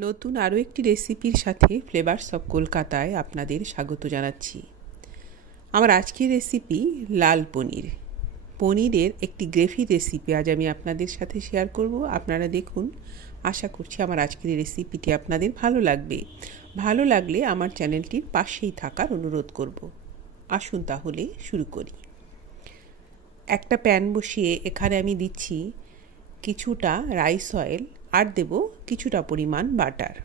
নতুন আরও একটি রেসিপির সাথে ফ্লেভারস অফ কলকাতায় আপনাদের স্বাগত জানাচ্ছি। আমার আজকের রেসিপি লাল পনির। পনিরের একটি গ্রেভি রেসিপি আজ আমি আপনাদের সাথে শেয়ার করব। আপনারা দেখুন, আশা করছি আমার আজকের রেসিপিটি আপনাদের ভালো লাগবে। ভালো লাগলে আমার চ্যানেলটির পাশেই থাকার অনুরোধ করব। আসুন তাহলে শুরু করি। একটা প্যান বসিয়ে এখানে আমি দিচ্ছি কিছুটা রাইস অয়েল আর দেব কিছুটা পরিমাণ বাটার।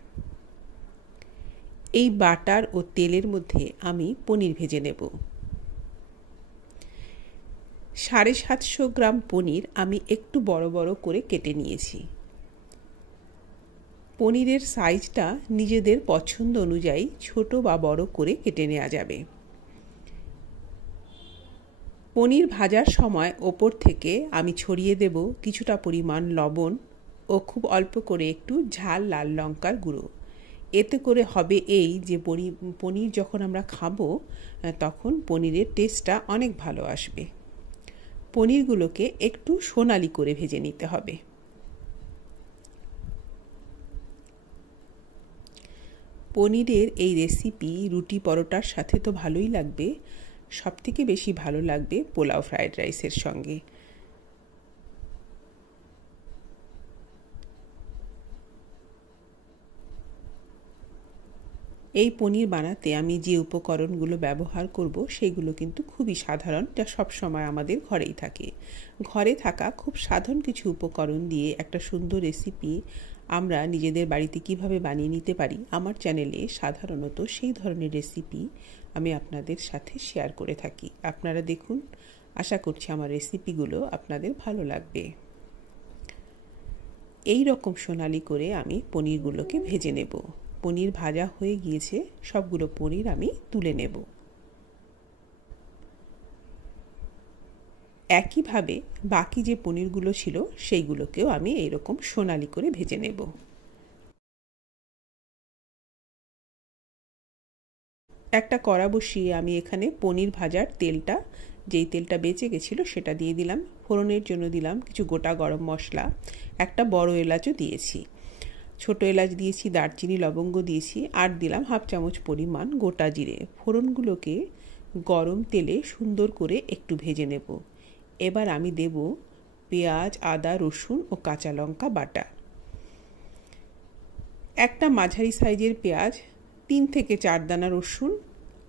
এই বাটার ও তেলের মধ্যে আমি পনির ভেজে নেব। 750 গ্রাম পনির আমি একটু বড় বড় করে কেটে নিয়েছি। পনিরের সাইজটা নিজেদের পছন্দ অনুযায়ী ছোট বা বড় করে কেটে নেওয়া যাবে। পনির ভাজার সময় ওপর থেকে আমি ছড়িয়ে দেব কিছুটা পরিমাণ লবণ ও খুব অল্প করে একটু ঝাল লাল লঙ্কার গুঁড়ো। এতে করে হবে এই যে পনির যখন আমরা খাবো তখন পনিরের টেস্টটা অনেক ভালো আসবে। পনিরগুলোকে একটু সোনালি করে ভেজে নিতে হবে। পনিরের এই রেসিপি রুটি পরোটার সাথে তো ভালোই লাগবে, সবথেকে বেশি ভালো লাগবে পোলাও ফ্রায়েড রাইসের সঙ্গে। এই পনির বানাতে আমি যে উপকরণগুলো ব্যবহার করব সেগুলো কিন্তু খুবই সাধারণ, যা সবসময় আমাদের ঘরেই থাকে। ঘরে থাকা খুব সাধারণ কিছু উপকরণ দিয়ে একটা সুন্দর রেসিপি আমরা নিজেদের বাড়িতে কিভাবে বানিয়ে নিতে পারি, আমার চ্যানেলে সাধারণত সেই ধরনের রেসিপি আমি আপনাদের সাথে শেয়ার করে থাকি। আপনারা দেখুন, আশা করছি আমার রেসিপিগুলো আপনাদের ভালো লাগবে। এই রকম সোনালি করে আমি পনিরগুলোকে ভেজে নেব। পনির ভাজা হয়ে গিয়েছে, সবগুলো পনির আমি তুলে নেব। একইভাবে বাকি যে পনিরগুলো ছিল সেইগুলোকেও আমি এইরকম সোনালি করে ভেজে নেব। একটা কড়া বসিয়ে আমি এখানে পনির ভাজার তেলটা, যেই তেলটা বেঁচে গেছিলো সেটা দিয়ে দিলাম। ফোড়নের জন্য দিলাম কিছু গোটা গরম মশলা, একটা বড় এলাচও দিয়েছি, ছোট এলাচ দিয়েছি, দারচিনি লবঙ্গ দিয়েছি, আর দিলাম হাফ চামচ পরিমাণ গোটা জিরে। ফোড়নগুলোকে গরম তেলে সুন্দর করে একটু ভেজে নেব। এবার আমি দেব পেঁয়াজ, আদা, রসুন ও কাঁচা লঙ্কা বাটা। একটা মাঝারি সাইজের পেঁয়াজ, 3 থেকে 4 দানা রসুন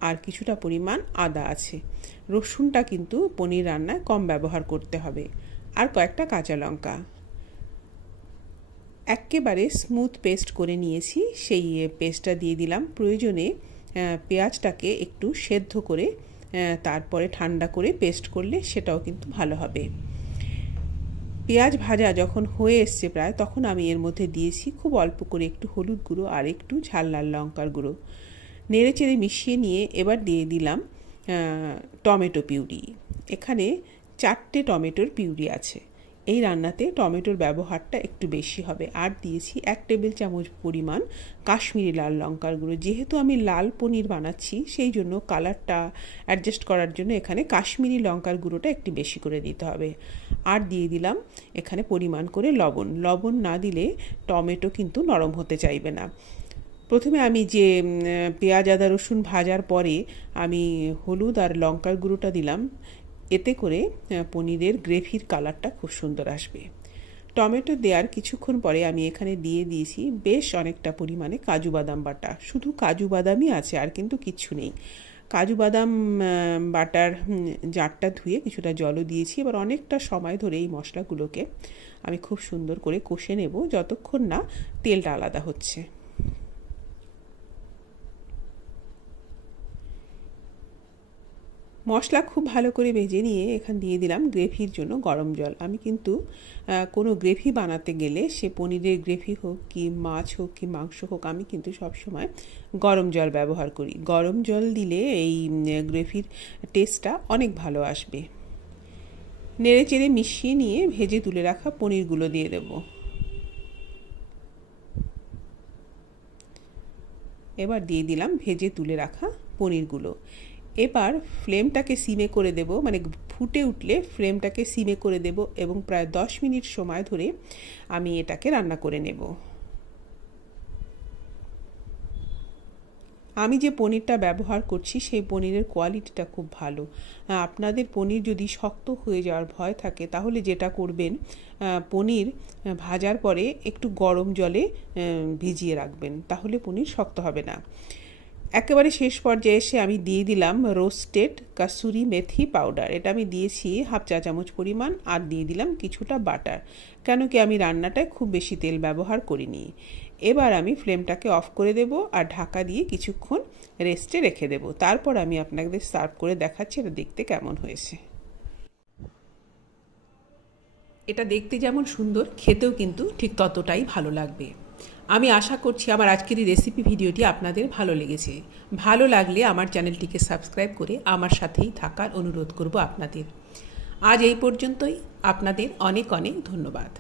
আর কিছুটা পরিমাণ আদা আছে। রসুনটা কিন্তু পনির রান্নায় কম ব্যবহার করতে হবে। আর কয়েকটা কাঁচা লঙ্কা। একেবারে স্মুথ পেস্ট করে নিয়েছি, সেই পেস্টটা দিয়ে দিলাম। প্রয়োজনে পেঁয়াজটাকে একটু সেদ্ধ করে তারপরে ঠান্ডা করে পেস্ট করলে সেটাও কিন্তু ভালো হবে। পেঁয়াজ ভাজা যখন হয়ে এসছে প্রায়, তখন আমি এর মধ্যে দিয়েছি খুব অল্প করে একটু হলুদ গুঁড়ো আর একটু ঝাল লাল লঙ্কার গুঁড়ো। নেড়ে চেড়ে মিশিয়ে নিয়ে এবার দিয়ে দিলাম টমেটো পিউরি। এখানে 4টে টমেটোর পিউরি আছে। এই রান্নাতে টমেটোর ব্যবহারটা একটু বেশি হবে। আর দিয়েছি 1 টেবিল চামচ পরিমাণ কাশ্মীরি লাল লঙ্কার গুঁড়ো। যেহেতু আমি লাল পনির বানাচ্ছি, সেই জন্য কালারটা অ্যাডজাস্ট করার জন্য এখানে কাশ্মীরি লঙ্কার গুঁড়োটা একটু বেশি করে দিতে হবে। আর দিয়ে দিলাম এখানে পরিমাণ করে লবণ। লবণ না দিলে টমেটো কিন্তু নরম হতে চাইবে না। প্রথমে আমি যে পেঁয়াজ আদা রসুন ভাজার পরে আমি হলুদ আর লঙ্কার গুঁড়োটা দিলাম। এতে করে পনিরের গ্রেভির কালারটা খুব সুন্দর আসবে। টমেটো দেওয়ার কিছুক্ষণ পরে আমি এখানে দিয়ে দিয়েছি বেশ অনেকটা পরিমাণে কাজু বাদাম বাটা। শুধু কাজু বাদামই আছে, আর কিন্তু কিচ্ছু নেই। কাজু বাদাম বাটার জারটা ধুয়ে কিছুটা জলও দিয়েছি। এবার অনেকটা সময় ধরে এই মশলাগুলোকে আমি খুব সুন্দর করে কষে নেব, যতক্ষণ না তেলটা আলাদা হচ্ছে। মশলা খুব ভালো করে ভেজে নিয়ে এখানে দিয়ে দিলাম গ্রেভির জন্য গরম জল। আমি কিন্তু কোনো গ্রেভি বানাতে গেলে, সে পনিরের গ্রেভি হোক কি মাছ হোক কি মাংস হোক, আমি কিন্তু সবসময় গরম জল ব্যবহার করি। গরম জল দিলে এই গ্রেভির টেস্টটা অনেক ভালো আসবে। নেড়ে চেড়ে মিশিয়ে নিয়ে ভেজে তুলে রাখা পনিরগুলো দিয়ে দেব। এবার দিয়ে দিলাম ভেজে তুলে রাখা পনিরগুলো। এবার ফ্লেমটাকে সিমে করে দেব, মানে ফুটে উঠলে ফ্লেমটাকে সিমে করে দেব এবং প্রায় 10 মিনিট সময় ধরে আমি এটাকে রান্না করে নেব। আমি যে পনিরটা ব্যবহার করছি সেই পনিরের কোয়ালিটিটা খুব ভালো। আপনাদের পনির যদি শক্ত হয়ে যাওয়ার ভয় থাকে তাহলে যেটা করবেন, পনির ভাজার পরে একটু গরম জলে ভিজিয়ে রাখবেন, তাহলে পনির শক্ত হবে না। একেবারে শেষ পর্যায়ে এসে আমি দিয়ে দিলাম রোস্টেড কাসুরি মেথি পাউডার। এটা আমি দিয়েছি 1/2 চা চামচ পরিমাণ, আর দিয়ে দিলাম কিছুটা বাটার, কেন কি আমি রান্নাটায় খুব বেশি তেল ব্যবহার করিনি। এবার আমি ফ্লেমটাকে অফ করে দেব আর ঢাকা দিয়ে কিছুক্ষণ রেস্টে রেখে দেব। তারপর আমি আপনাদের সার্ভ করে দেখাচ্ছি এটা দেখতে কেমন হয়েছে। এটা দেখতে যেমন সুন্দর, খেতেও কিন্তু ঠিক ততটাই ভালো লাগবে। আমি আশা করছি আমার আজকের এই রেসিপি ভিডিওটি আপনাদের ভালো লেগেছে। ভালো লাগলে আমার চ্যানেলটিকে সাবস্ক্রাইব করে আমার সাথেই থাকার অনুরোধ করব আপনাদের। আজ এই পর্যন্তই। আপনাদের অনেক অনেক ধন্যবাদ।